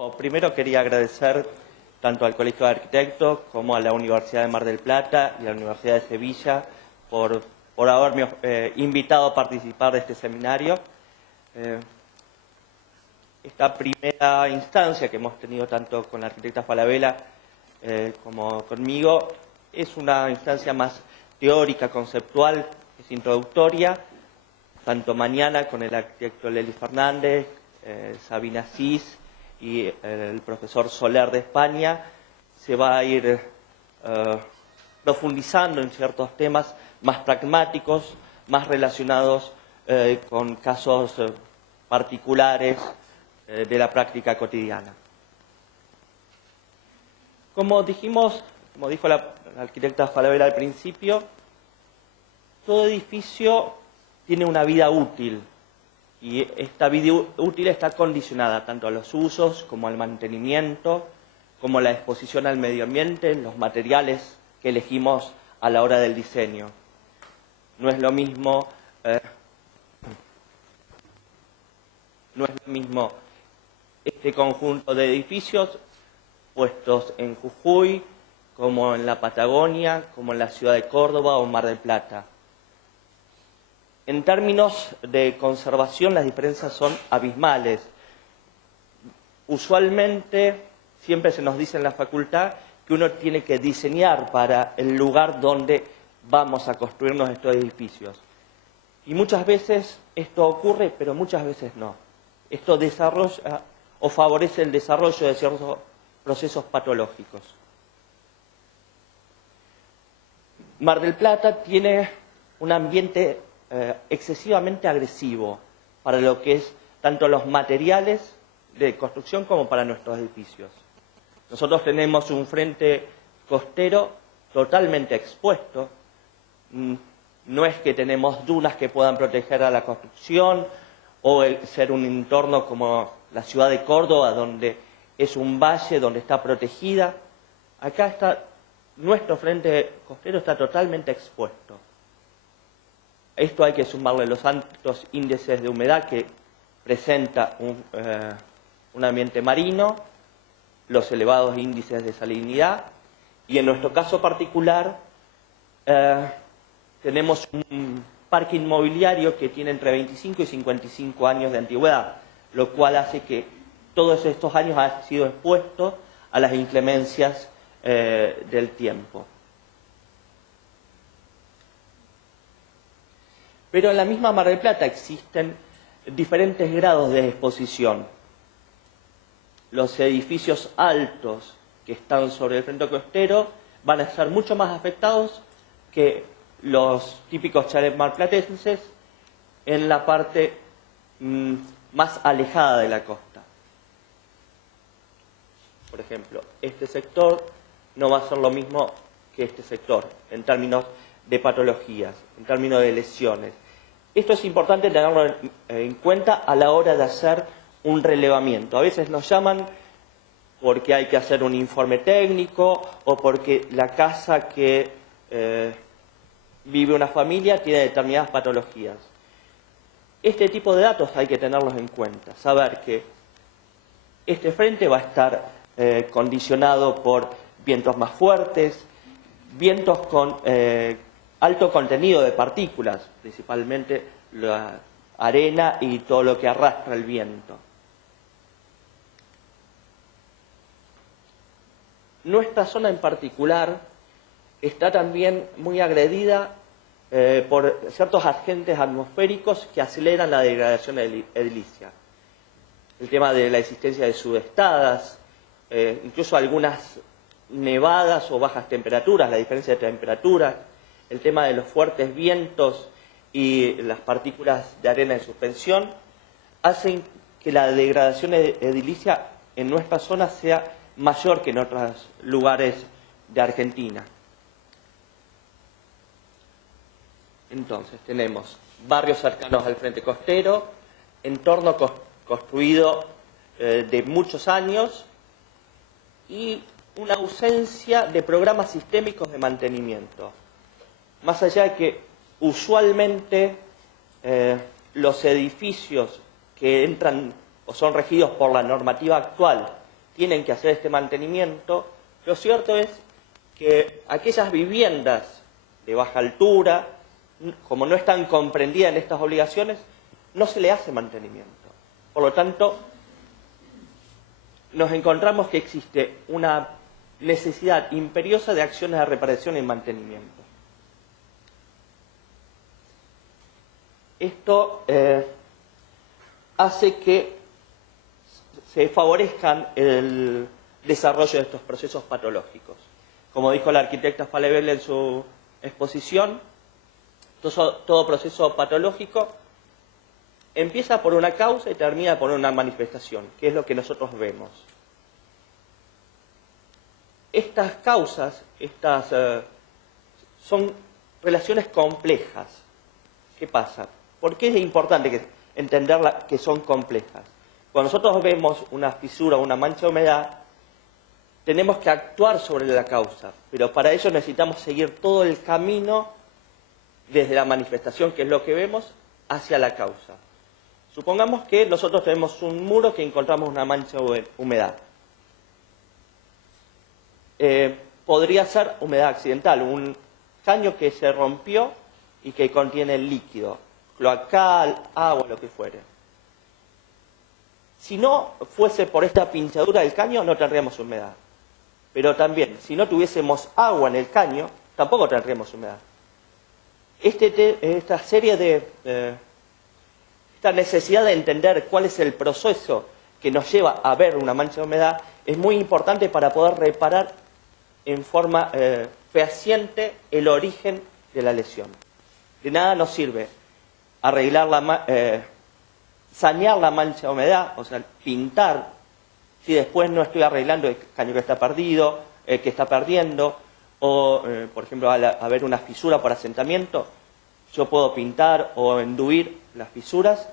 Bueno, primero quería agradecer tanto al Colegio de Arquitectos como a la Universidad de Mar del Plata y a la Universidad de Sevilla por haberme invitado a participar de este seminario. Esta primera instancia que hemos tenido tanto con la arquitecta Falabella como conmigo es una instancia más teórica, conceptual, es introductoria. Tanto mañana con el arquitecto Lely Fernández, Sabina Cis y el profesor Soler de España, se va a ir profundizando en ciertos temas más pragmáticos, más relacionados con casos particulares de la práctica cotidiana. Como dijo la arquitecta Falabella al principio, todo edificio tiene una vida útil y esta vida útil está condicionada tanto a los usos como al mantenimiento, como a la exposición al medio ambiente, los materiales que elegimos a la hora del diseño. No es lo mismo este conjunto de edificios puestos en Jujuy, como en la Patagonia, como en la ciudad de Córdoba o Mar del Plata. En términos de conservación, las diferencias son abismales. Usualmente, siempre se nos dice en la facultad que uno tiene que diseñar para el lugar donde vamos a construirnos estos edificios. Y muchas veces esto ocurre, pero muchas veces no. Esto desarrolla o favorece el desarrollo de ciertos procesos patológicos. Mar del Plata tiene un ambiente excesivamente agresivo para lo que es tanto los materiales de construcción como para nuestros edificios. Nosotros tenemos un frente costero totalmente expuesto. No es que tenemos dunas que puedan proteger a la construcción o ser un entorno como la ciudad de Córdoba, donde es un valle, donde está protegida. Acá nuestro frente costero está totalmente expuesto. Esto hay que sumarle los altos índices de humedad que presenta un ambiente marino, los elevados índices de salinidad y en nuestro caso particular tenemos un parque inmobiliario que tiene entre 25 y 55 años de antigüedad, lo cual hace que todos estos años ha sido expuesto a las inclemencias del tiempo. Pero en la misma Mar del Plata existen diferentes grados de exposición. Los edificios altos que están sobre el frente costero van a ser mucho más afectados que los típicos chalets marplatenses en la parte más alejada de la costa. Por ejemplo, este sector no va a ser lo mismo que este sector en términos de patologías, en términos de lesiones. Esto es importante tenerlo en cuenta a la hora de hacer un relevamiento. A veces nos llaman porque hay que hacer un informe técnico o porque la casa que vive una familia tiene determinadas patologías. Este tipo de datos hay que tenerlos en cuenta. Saber que este frente va a estar condicionado por vientos más fuertes, vientos con alto contenido de partículas, principalmente la arena y todo lo que arrastra el viento. Nuestra zona en particular está también muy agredida por ciertos agentes atmosféricos que aceleran la degradación edilicia. El tema de la existencia de sudestadas, incluso algunas nevadas o bajas temperaturas, la diferencia de temperaturas, el tema de los fuertes vientos y las partículas de arena en suspensión, hacen que la degradación edilicia en nuestra zona sea mayor que en otros lugares de Argentina. Entonces, tenemos barrios cercanos al frente costero, entorno construido de muchos años y una ausencia de programas sistémicos de mantenimiento. Más allá de que usualmente los edificios que entran o son regidos por la normativa actual tienen que hacer este mantenimiento, lo cierto es que aquellas viviendas de baja altura, como no están comprendidas en estas obligaciones, no se le hace mantenimiento. Por lo tanto, nos encontramos que existe una necesidad imperiosa de acciones de reparación y mantenimiento. Esto hace que se favorezcan el desarrollo de estos procesos patológicos. Como dijo la arquitecta Falabella en su exposición, todo proceso patológico empieza por una causa y termina por una manifestación, que es lo que nosotros vemos. Estas causas, son relaciones complejas. ¿Qué pasa? ¿Por qué es importante entenderla que son complejas? Cuando nosotros vemos una fisura o una mancha de humedad, tenemos que actuar sobre la causa, pero para ello necesitamos seguir todo el camino desde la manifestación, que es lo que vemos, hacia la causa. Supongamos que nosotros tenemos un muro que encontramos una mancha de humedad. Podría ser humedad accidental, un caño que se rompió y que contiene líquido, cloacal, agua, lo que fuere. Si no fuese por esta pinchadura del caño, no tendríamos humedad. Pero también, si no tuviésemos agua en el caño, tampoco tendríamos humedad. Esta necesidad de entender cuál es el proceso que nos lleva a ver una mancha de humedad es muy importante para poder reparar en forma fehaciente el origen de la lesión. De nada nos sirve sanear la mancha de humedad, o sea, pintar, si después no estoy arreglando el caño que está perdido, que está perdiendo, o, por ejemplo, al haber una fisura por asentamiento, yo puedo pintar o enduir las fisuras,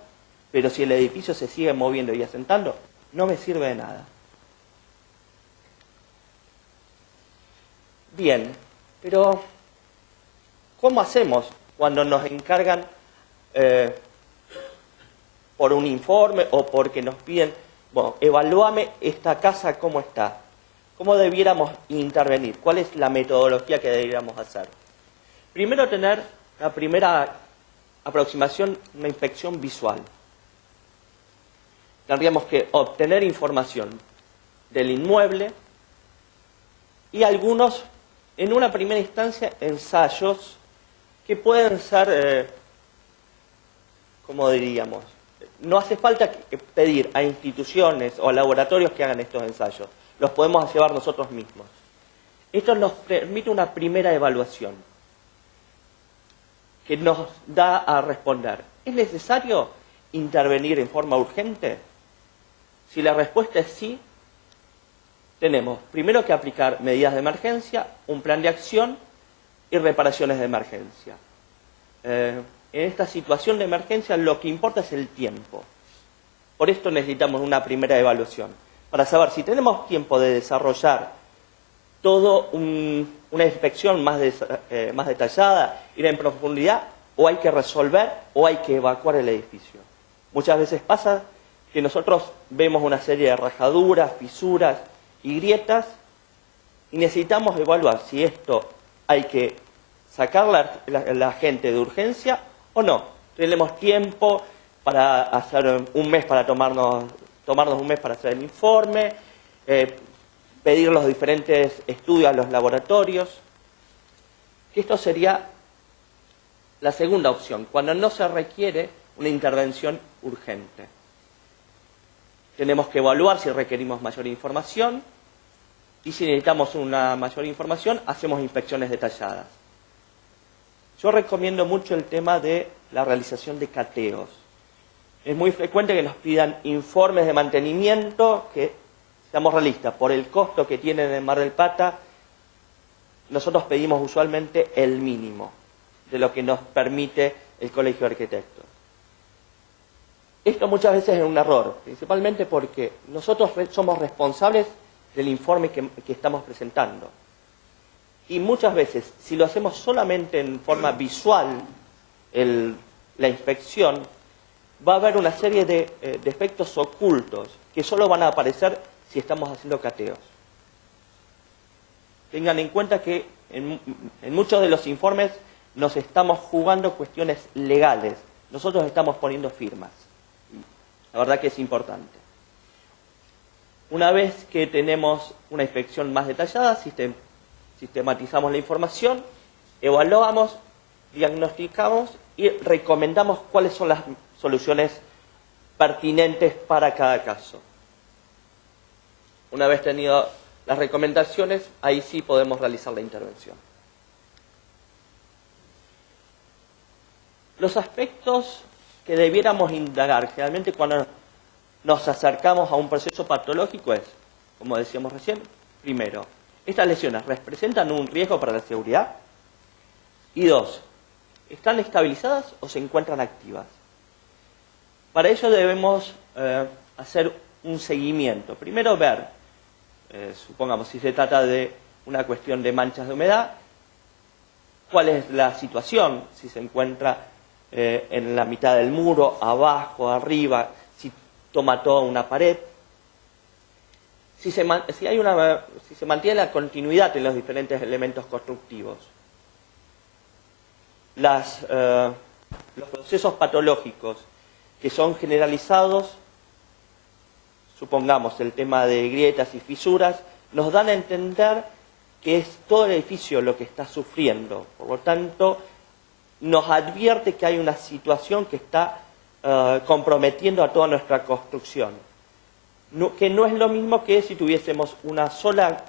pero si el edificio se sigue moviendo y asentando, no me sirve de nada. Bien, pero ¿cómo hacemos cuando nos encargan por un informe o porque nos piden, bueno, evalúame esta casa cómo está? ¿Cómo debiéramos intervenir? ¿Cuál es la metodología que debiéramos hacer? Primero, tener la primera aproximación, una inspección visual. Tendríamos que obtener información del inmueble y algunos, en una primera instancia, ensayos que pueden ser, ¿cómo diríamos? No hace falta pedir a instituciones o a laboratorios que hagan estos ensayos. Los podemos llevar nosotros mismos. Esto nos permite una primera evaluación que nos da a responder: ¿es necesario intervenir en forma urgente? Si la respuesta es sí, tenemos primero que aplicar medidas de emergencia, un plan de acción y reparaciones de emergencia. En esta situación de emergencia lo que importa es el tiempo. Por esto necesitamos una primera evaluación, para saber si tenemos tiempo de desarrollar toda una inspección más detallada, ir en profundidad, o hay que resolver o hay que evacuar el edificio. Muchas veces pasa que nosotros vemos una serie de rajaduras, fisuras y grietas y necesitamos evaluar si esto hay que sacar la gente de urgencia o no. Tenemos tiempo para hacer un mes, para tomarnos un mes para hacer el informe, pedir los diferentes estudios a los laboratorios. Esto sería la segunda opción, cuando no se requiere una intervención urgente. Tenemos que evaluar si requerimos mayor información y si necesitamos una mayor información, hacemos inspecciones detalladas. Yo recomiendo mucho el tema de la realización de cateos. Es muy frecuente que nos pidan informes de mantenimiento, que, seamos realistas, por el costo que tienen en Mar del Plata, nosotros pedimos usualmente el mínimo de lo que nos permite el Colegio de Arquitectos. Esto muchas veces es un error, principalmente porque nosotros somos responsables del informe que estamos presentando. Y muchas veces, si lo hacemos solamente en forma visual, la inspección, va a haber una serie de defectos ocultos que solo van a aparecer si estamos haciendo cateos. Tengan en cuenta que en muchos de los informes nos estamos jugando cuestiones legales. Nosotros estamos poniendo firmas. La verdad que es importante. Una vez que tenemos una inspección más detallada, sistematizamos la información, evaluamos, diagnosticamos y recomendamos cuáles son las soluciones pertinentes para cada caso. Una vez tenido las recomendaciones, ahí sí podemos realizar la intervención. Los aspectos que debiéramos indagar generalmente cuando nos acercamos a un proceso patológico es, como decíamos recién, primero, ¿estas lesiones representan un riesgo para la seguridad? Y dos, ¿están estabilizadas o se encuentran activas? Para ello debemos hacer un seguimiento. Primero ver, supongamos, si se trata de una cuestión de manchas de humedad, cuál es la situación, si se encuentra en la mitad del muro, abajo, arriba, si toma toda una pared, si se mantiene la continuidad en los diferentes elementos constructivos. Los procesos patológicos que son generalizados, supongamos el tema de grietas y fisuras, nos dan a entender que es todo el edificio lo que está sufriendo. Por lo tanto, nos advierte que hay una situación que está comprometiendo a toda nuestra construcción. Que no es lo mismo que si tuviésemos una sola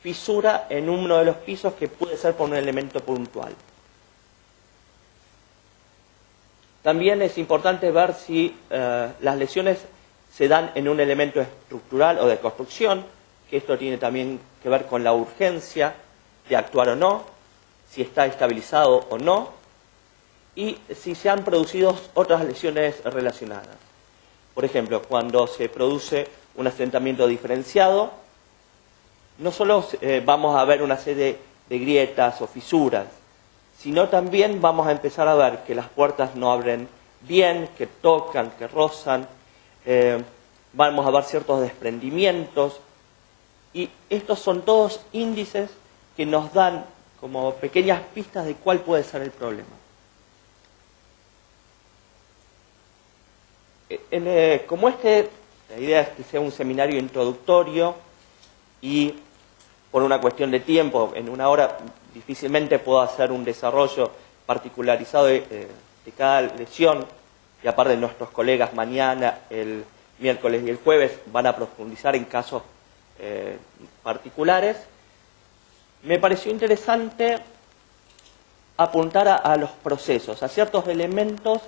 fisura en uno de los pisos que puede ser por un elemento puntual. También es importante ver si las lesiones se dan en un elemento estructural o de construcción, que esto tiene también que ver con la urgencia de actuar o no, si está estabilizado o no, y si se han producido otras lesiones relacionadas. Por ejemplo, cuando se produce un asentamiento diferenciado, no solo vamos a ver una serie de grietas o fisuras, sino también vamos a empezar a ver que las puertas no abren bien, que tocan, que rozan, vamos a ver ciertos desprendimientos, y estos son todos índices que nos dan como pequeñas pistas de cuál puede ser el problema. Como la idea es que sea un seminario introductorio y por una cuestión de tiempo, en una hora difícilmente puedo hacer un desarrollo particularizado de cada lesión, y aparte nuestros colegas mañana, el miércoles y el jueves van a profundizar en casos particulares, me pareció interesante apuntar a los procesos, a ciertos elementos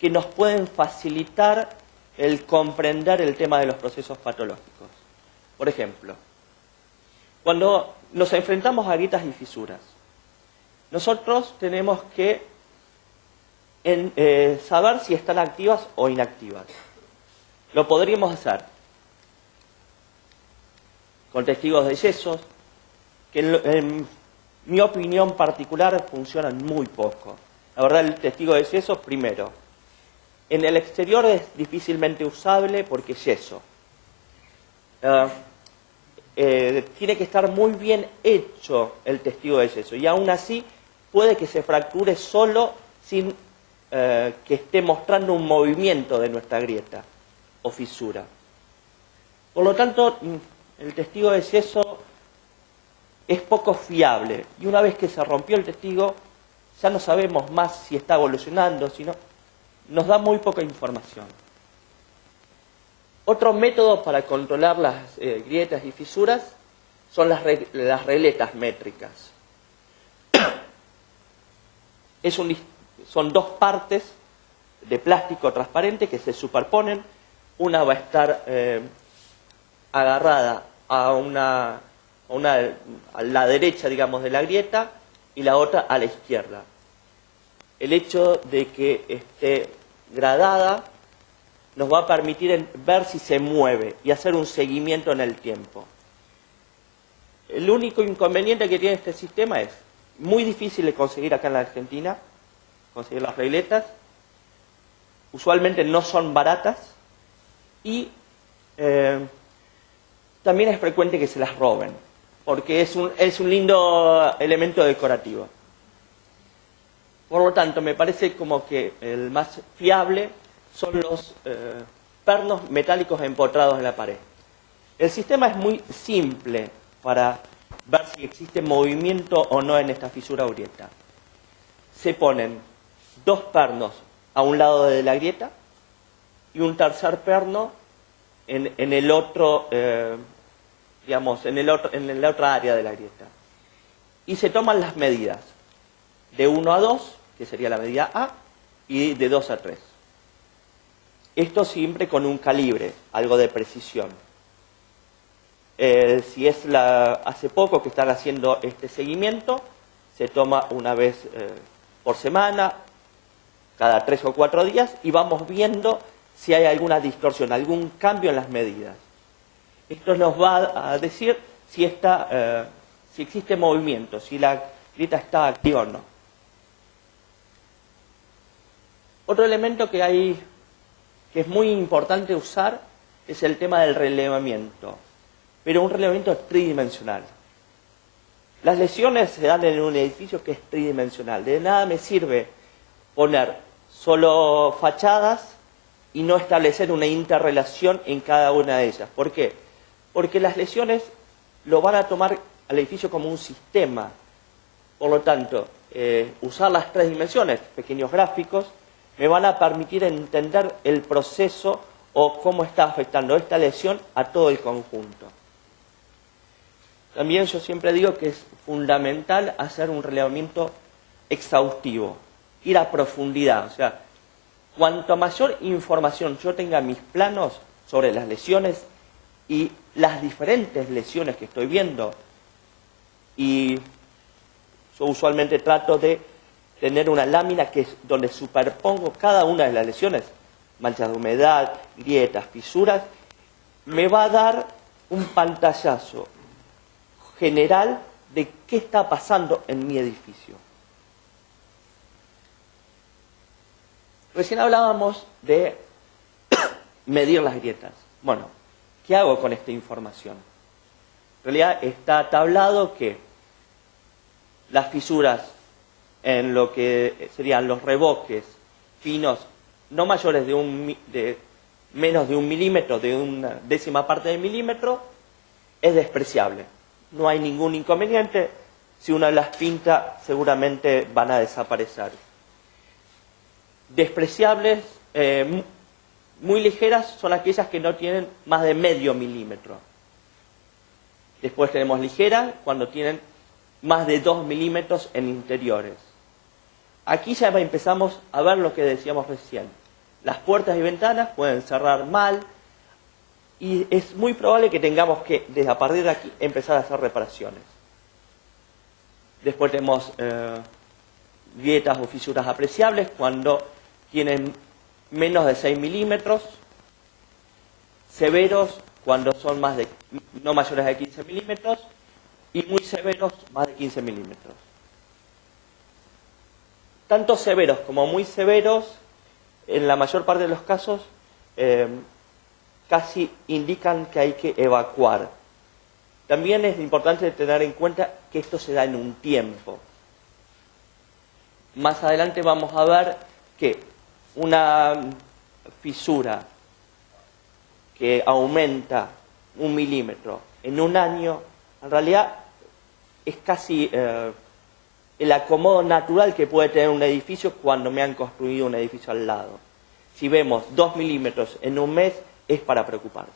que nos pueden facilitar el comprender el tema de los procesos patológicos. Por ejemplo, cuando nos enfrentamos a grietas y fisuras, nosotros tenemos que saber si están activas o inactivas. Lo podríamos hacer con testigos de yesos, que en mi opinión particular funcionan muy poco. La verdad, el testigo de yeso, primero, en el exterior es difícilmente usable porque es yeso. Tiene que estar muy bien hecho el testigo de yeso, y aún así puede que se fracture solo sin que esté mostrando un movimiento de nuestra grieta o fisura. Por lo tanto, el testigo de yeso es poco fiable, y una vez que se rompió el testigo ya no sabemos más si está evolucionando, si no, nos da muy poca información. Otro método para controlar las grietas y fisuras son las regletas métricas. Son dos partes de plástico transparente que se superponen. Una va a estar agarrada a la derecha, digamos, de la grieta, y la otra a la izquierda. El hecho de que esté gradada nos va a permitir ver si se mueve y hacer un seguimiento en el tiempo. El único inconveniente que tiene este sistema es muy difícil de conseguir acá en la Argentina, conseguir las regletas. Usualmente no son baratas y también es frecuente que se las roben, porque es un lindo elemento decorativo. Por lo tanto, me parece como que el más fiable son los pernos metálicos empotrados en la pared. El sistema es muy simple para ver si existe movimiento o no en esta fisura o grieta. Se ponen 2 pernos a un lado de la grieta y un tercer perno en el otro, digamos, en la otra área de la grieta. Y se toman las medidas de 1 a 2, que sería la medida A, y de 2 a 3. Esto siempre con un calibre, algo de precisión. Si es hace poco que están haciendo este seguimiento, se toma una vez por semana, cada 3 o 4 días, y vamos viendo si hay alguna distorsión, algún cambio en las medidas. Esto nos va a decir si existe movimiento, si la grieta está activa o no. Otro elemento que es muy importante usar es el tema del relevamiento, pero un relevamiento tridimensional. Las lesiones se dan en un edificio que es tridimensional. De nada me sirve poner solo fachadas y no establecer una interrelación en cada una de ellas. ¿Por qué? Porque las lesiones lo van a tomar al edificio como un sistema. Por lo tanto, usar las 3 dimensiones, pequeños gráficos, me van a permitir entender el proceso o cómo está afectando esta lesión a todo el conjunto. También yo siempre digo que es fundamental hacer un relevamiento exhaustivo, ir a profundidad. O sea, cuanto mayor información yo tenga en mis planos sobre las lesiones y las diferentes lesiones que estoy viendo, y yo usualmente trato de tener una lámina donde superpongo cada una de las lesiones, manchas de humedad, grietas, fisuras, me va a dar un pantallazo general de qué está pasando en mi edificio. Recién hablábamos de medir las grietas. Bueno, ¿qué hago con esta información? En realidad está tablado que las fisuras en lo que serían los revoques finos, no mayores de menos de 1 milímetro, de una décima parte de milímetro, es despreciable. No hay ningún inconveniente. Si uno las pinta, seguramente van a desaparecer. Despreciables, muy ligeras, son aquellas que no tienen más de medio milímetro. Después tenemos ligeras cuando tienen más de 2 milímetros en interiores. Aquí ya empezamos a ver lo que decíamos recién. Las puertas y ventanas pueden cerrar mal y es muy probable que tengamos que, desde a partir de aquí, empezar a hacer reparaciones. Después tenemos grietas o fisuras apreciables cuando tienen menos de 6 milímetros. Severos cuando son no mayores de 15 milímetros. Y muy severos, más de 15 milímetros. Tanto severos como muy severos, en la mayor parte de los casos, casi indican que hay que evacuar. También es importante tener en cuenta que esto se da en un tiempo. Más adelante vamos a ver que una fisura que aumenta 1 milímetro en un año, en realidad es casi el acomodo natural que puede tener un edificio cuando me han construido un edificio al lado. Si vemos 2 milímetros en un mes, es para preocuparse.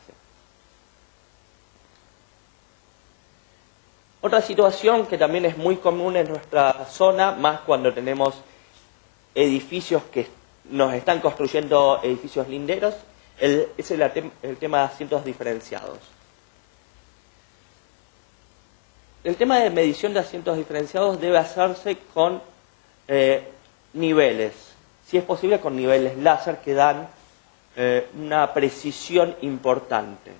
Otra situación que también es muy común en nuestra zona, más cuando tenemos edificios que nos están construyendo edificios linderos, es el tema de asientos diferenciados. El tema de medición de asientos diferenciados debe hacerse con niveles, si es posible con niveles láser que dan una precisión importante.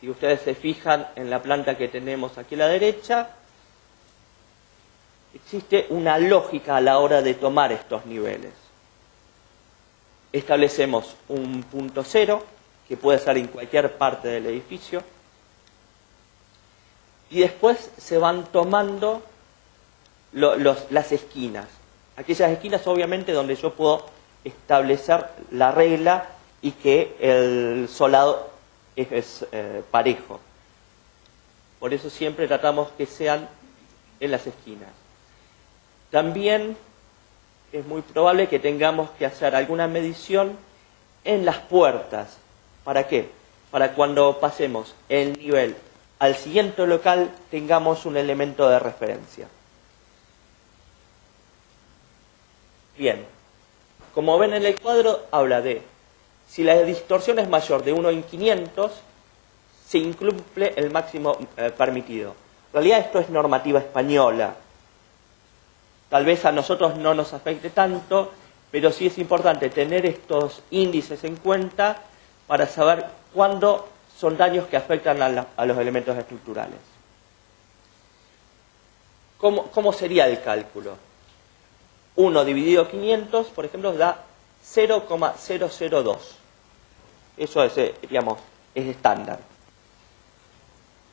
Si ustedes se fijan en la planta que tenemos aquí a la derecha, existe una lógica a la hora de tomar estos niveles. Establecemos un punto cero, que puede ser en cualquier parte del edificio. Y después se van tomando las esquinas. Aquellas esquinas, obviamente, donde yo puedo establecer la regla y que el solado es parejo. Por eso siempre tratamos que sean en las esquinas. También es muy probable que tengamos que hacer alguna medición en las puertas. ¿Para qué? Para cuando pasemos el nivel al siguiente local tengamos un elemento de referencia. Bien, como ven en el cuadro, habla de si la distorsión es mayor de 1 en 500, se incumple el máximo permitido. En realidad esto es normativa española. Tal vez a nosotros no nos afecte tanto, pero sí es importante tener estos índices en cuenta para saber cuándo son daños que afectan a los elementos estructurales. ¿Cómo sería el cálculo? 1 dividido 500, por ejemplo, da 0,002. Eso es, digamos, es estándar.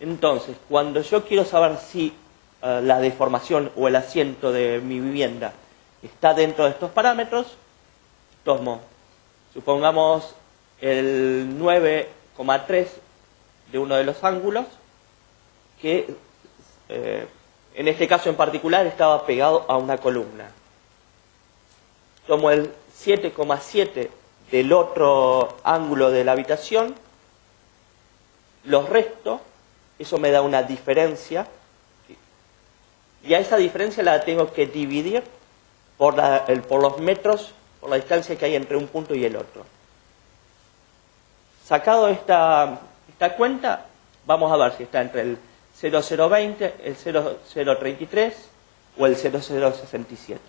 Entonces, cuando yo quiero saber si la deformación o el asiento de mi vivienda está dentro de estos parámetros, tomo, supongamos, el 9,3 de uno de los ángulos, que en este caso en particular estaba pegado a una columna. Tomo el 7,7 del otro ángulo de la habitación, los resto, eso me da una diferencia, y a esa diferencia la tengo que dividir por los metros, por la distancia que hay entre un punto y el otro. Sacado esta cuenta, vamos a ver si está entre el 0020, el 0033 o el 0067.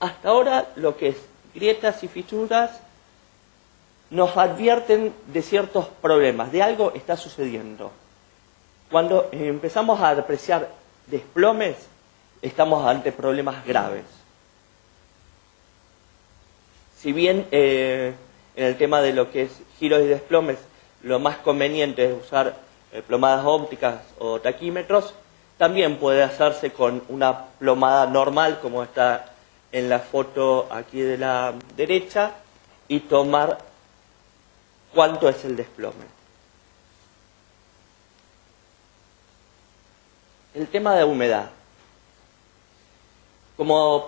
Hasta ahora lo que es grietas y fisuras nos advierten de ciertos problemas, de algo está sucediendo. Cuando empezamos a apreciar desplomes, estamos ante problemas graves. Si bien en el tema de lo que es giros y desplomes, lo más conveniente es usar plomadas ópticas o taquímetros, también puede hacerse con una plomada normal, como está en la foto aquí de la derecha, y tomar cuánto es el desplome. El tema de humedad. Como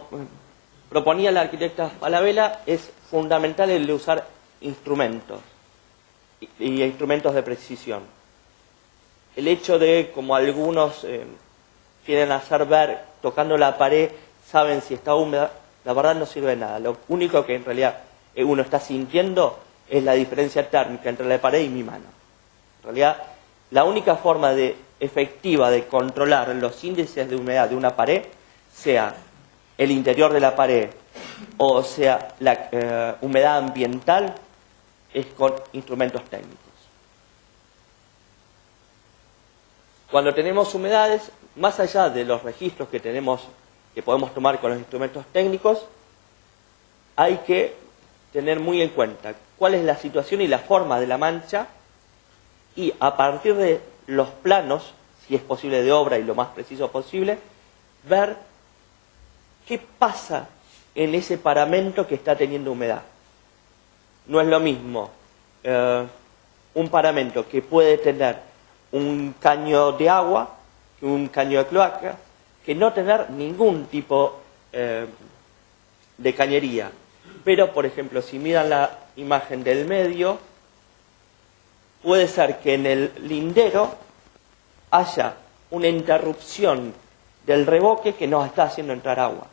proponía la arquitecta Falabella, es fundamental el de usar instrumentos y instrumentos de precisión. El hecho de, como algunos quieren hacer ver, tocando la pared, saben si está húmeda, la verdad no sirve de nada. Lo único que en realidad uno está sintiendo es la diferencia térmica entre la pared y mi mano. En realidad, la única forma efectiva de controlar los índices de humedad de una pared, sea el interior de la pared o sea la humedad ambiental, es con instrumentos técnicos. Cuando tenemos humedades, más allá de los registros que podemos tomar con los instrumentos técnicos, hay que tener muy en cuenta cuál es la situación y la forma de la mancha, y a partir de los planos, si es posible de obra y lo más preciso posible, ver qué pasa en ese paramento que está teniendo humedad. No es lo mismo un paramento que puede tener un caño de agua, que un caño de cloaca, que no tener ningún tipo de cañería. Pero, por ejemplo, si miran la imagen del medio, puede ser que en el lindero haya una interrupción del revoque que nos está haciendo entrar agua.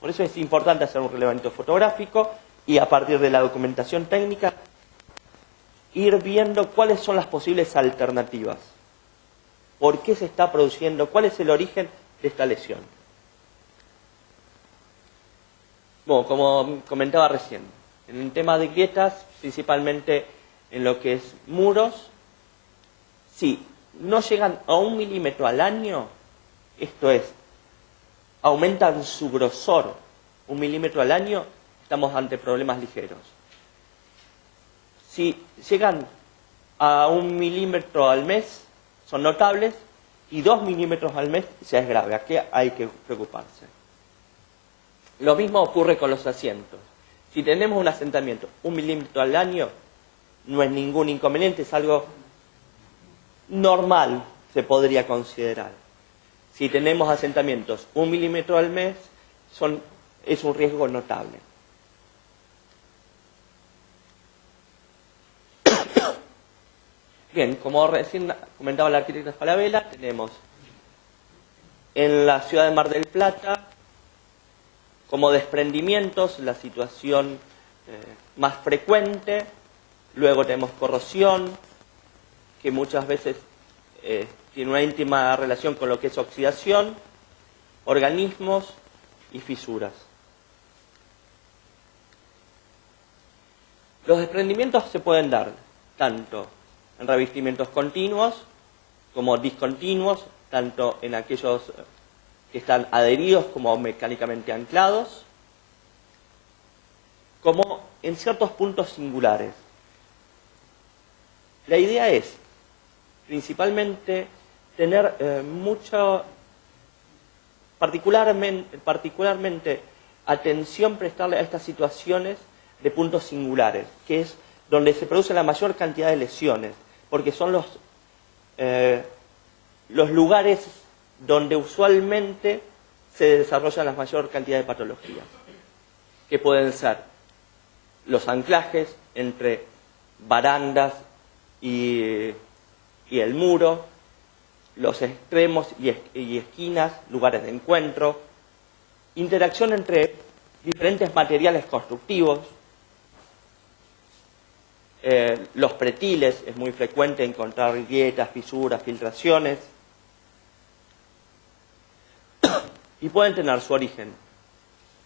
Por eso es importante hacer un relevamiento fotográfico y a partir de la documentación técnica ir viendo cuáles son las posibles alternativas. ¿Por qué se está produciendo? ¿Cuál es el origen de esta lesión? Bueno, como comentaba recién, en el tema de grietas, principalmente en lo que es muros, si no llegan a 1 milímetro al año, esto es, aumentan su grosor 1 milímetro al año, estamos ante problemas ligeros. Si llegan a 1 milímetro al mes, son notables, y 2 milímetros al mes ya es grave. Aquí hay que preocuparse. Lo mismo ocurre con los asientos. Si tenemos un asentamiento 1 milímetro al año, no es ningún inconveniente, es algo normal, se podría considerar. Si tenemos asentamientos 1 milímetro al mes, es un riesgo notable. Bien, como recién comentaba la arquitecta Falabella, tenemos en la ciudad de Mar del Plata, como desprendimientos, la situación más frecuente. Luego tenemos corrosión, que muchas veces tiene una íntima relación con lo que es oxidación, organismos y fisuras. Los desprendimientos se pueden dar tanto en revestimientos continuos como discontinuos, tanto en aquellos que están adheridos como mecánicamente anclados, como en ciertos puntos singulares. La idea es, principalmente, tener particularmente atención prestarle a estas situaciones de puntos singulares, que es donde se produce la mayor cantidad de lesiones, porque son los lugares donde usualmente se desarrolla la mayor cantidad de patologías, que pueden ser los anclajes entre barandas y el muro, los extremos y esquinas, lugares de encuentro, interacción entre diferentes materiales constructivos, los pretiles, es muy frecuente encontrar grietas, fisuras, filtraciones, y pueden tener su origen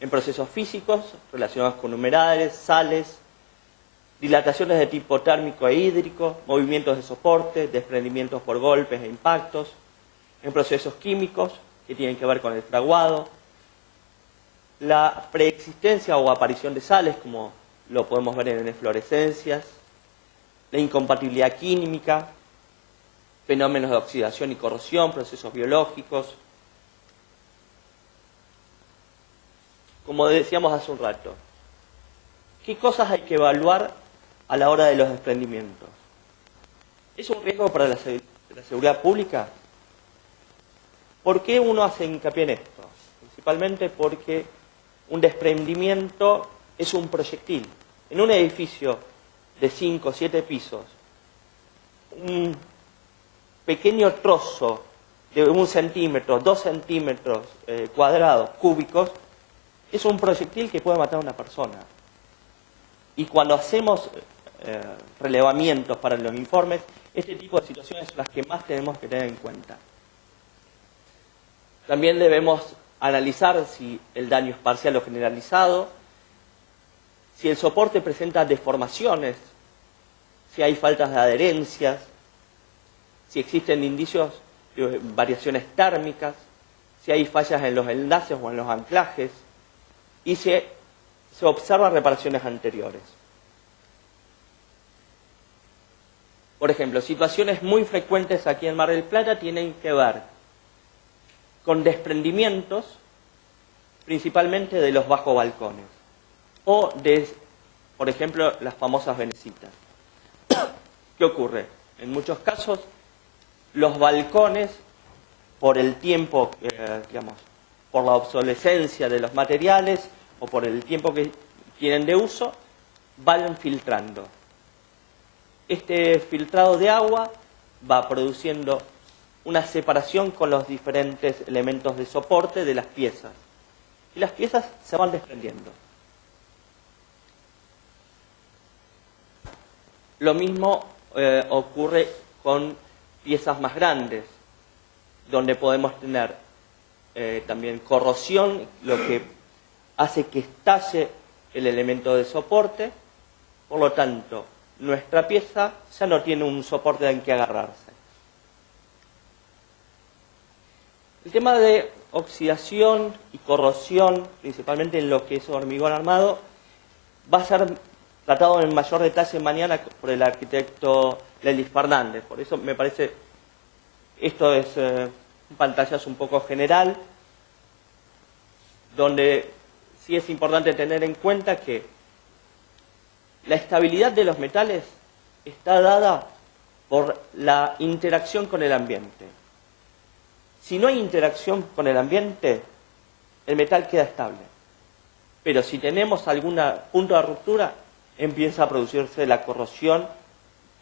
en procesos físicos relacionados con humedades, sales, dilataciones de tipo térmico e hídrico, movimientos de soporte, desprendimientos por golpes e impactos, en procesos químicos que tienen que ver con el fraguado, la preexistencia o aparición de sales, como lo podemos ver en eflorescencias, la incompatibilidad química, fenómenos de oxidación y corrosión, procesos biológicos. Como decíamos hace un rato, ¿qué cosas hay que evaluar a la hora de los desprendimientos? ¿Es un riesgo para la seguridad pública? ¿Por qué uno hace hincapié en esto? Principalmente porque un desprendimiento es un proyectil. En un edificio de 5 o 7 pisos, un pequeño trozo de 1 centímetro, 2 centímetros cuadrados, cúbicos, es un proyectil que puede matar a una persona. Y cuando hacemos relevamientos para los informes, este tipo de situaciones son las que más tenemos que tener en cuenta. También debemos analizar si el daño es parcial o generalizado, si el soporte presenta deformaciones, si hay faltas de adherencias, si existen indicios de variaciones térmicas, si hay fallas en los enlaces o en los anclajes, y si se observan reparaciones anteriores. Por ejemplo, situaciones muy frecuentes aquí en Mar del Plata tienen que ver con desprendimientos, principalmente de los bajos balcones, o de, por ejemplo, las famosas venecitas. ¿Qué ocurre? En muchos casos, los balcones, por el tiempo, por la obsolescencia de los materiales o por el tiempo que tienen de uso, van filtrando. Este filtrado de agua va produciendo una separación con los diferentes elementos de soporte de las piezas. Y las piezas se van desprendiendo. Lo mismo ocurre con piezas más grandes, donde podemos tener también corrosión, lo que hace que estalle el elemento de soporte. Por lo tanto, nuestra pieza ya no tiene un soporte en que agarrarse. El tema de oxidación y corrosión, principalmente en lo que es hormigón armado, va a ser tratado en mayor detalle mañana por el arquitecto Lelis Fernández. Por eso me parece, esto es un pantallazo un poco general, donde sí es importante tener en cuenta que la estabilidad de los metales está dada por la interacción con el ambiente. Si no hay interacción con el ambiente, el metal queda estable. Pero si tenemos algún punto de ruptura, empieza a producirse la corrosión,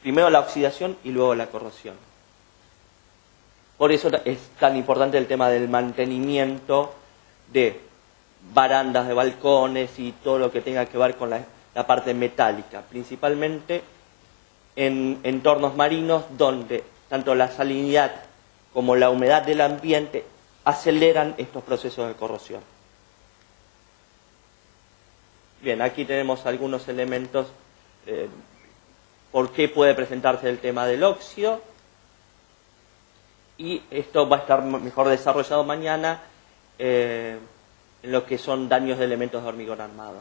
primero la oxidación y luego la corrosión. Por eso es tan importante el tema del mantenimiento de barandas de balcones y todo lo que tenga que ver con la parte metálica, principalmente en entornos marinos donde tanto la salinidad como la humedad del ambiente aceleran estos procesos de corrosión. Bien, aquí tenemos algunos elementos por qué puede presentarse el tema del óxido, y esto va a estar mejor desarrollado mañana en lo que son daños de elementos de hormigón armado.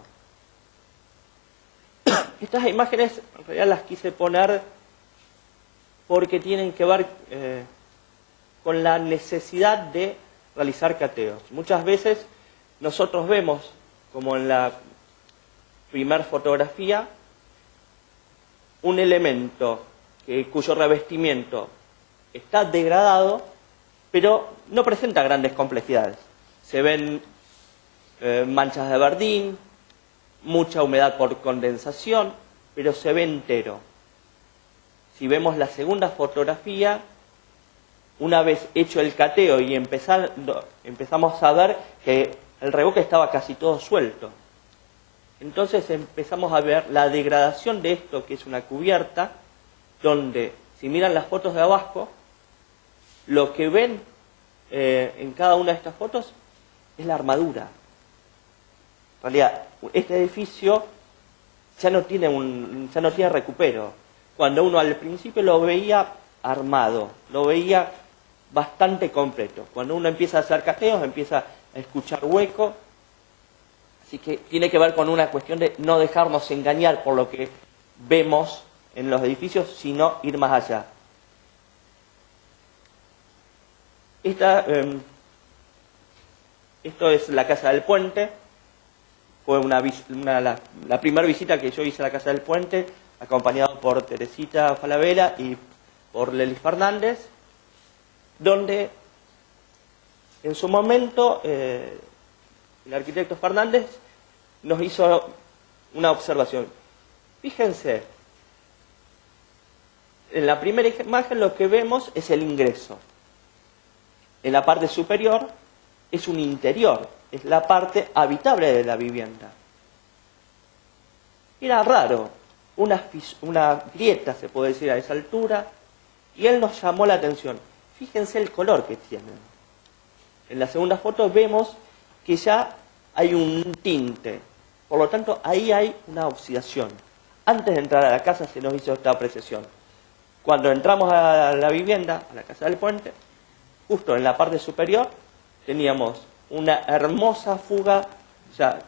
Estas imágenes en realidad las quise poner porque tienen que ver con la necesidad de realizar cateos. Muchas veces nosotros vemos, como en la primer fotografía, un elemento cuyo revestimiento está degradado, pero no presenta grandes complejidades. Se ven manchas de verdín, mucha humedad por condensación, pero se ve entero. Si vemos la segunda fotografía, una vez hecho el cateo y empezamos a ver que el revoque estaba casi todo suelto. Entonces empezamos a ver la degradación de esto, que es una cubierta, donde, si miran las fotos de abajo, lo que ven en cada una de estas fotos es la armadura. En realidad, este edificio ya no tiene recupero. Cuando uno al principio lo veía armado, lo veía bastante completo. Cuando uno empieza a hacer cateos, empieza a escuchar hueco. Así que tiene que ver con una cuestión de no dejarnos engañar por lo que vemos en los edificios, sino ir más allá. Esto es la Casa del Puente. Fue la primera visita que yo hice a la Casa del Puente, acompañado por Teresita Falabella y por Lelis Fernández, donde en su momento el arquitecto Fernández nos hizo una observación. Fíjense, en la primera imagen lo que vemos es el ingreso. En la parte superior es un interior, es la parte habitable de la vivienda. Era raro, una grieta se puede decir a esa altura, y él nos llamó la atención. Fíjense el color que tienen. En la segunda foto vemos que ya hay un tinte, por lo tanto ahí hay una oxidación. Antes de entrar a la casa se nos hizo esta apreciación. Cuando entramos a la vivienda, a la Casa del Puente, justo en la parte superior teníamos una hermosa fuga ya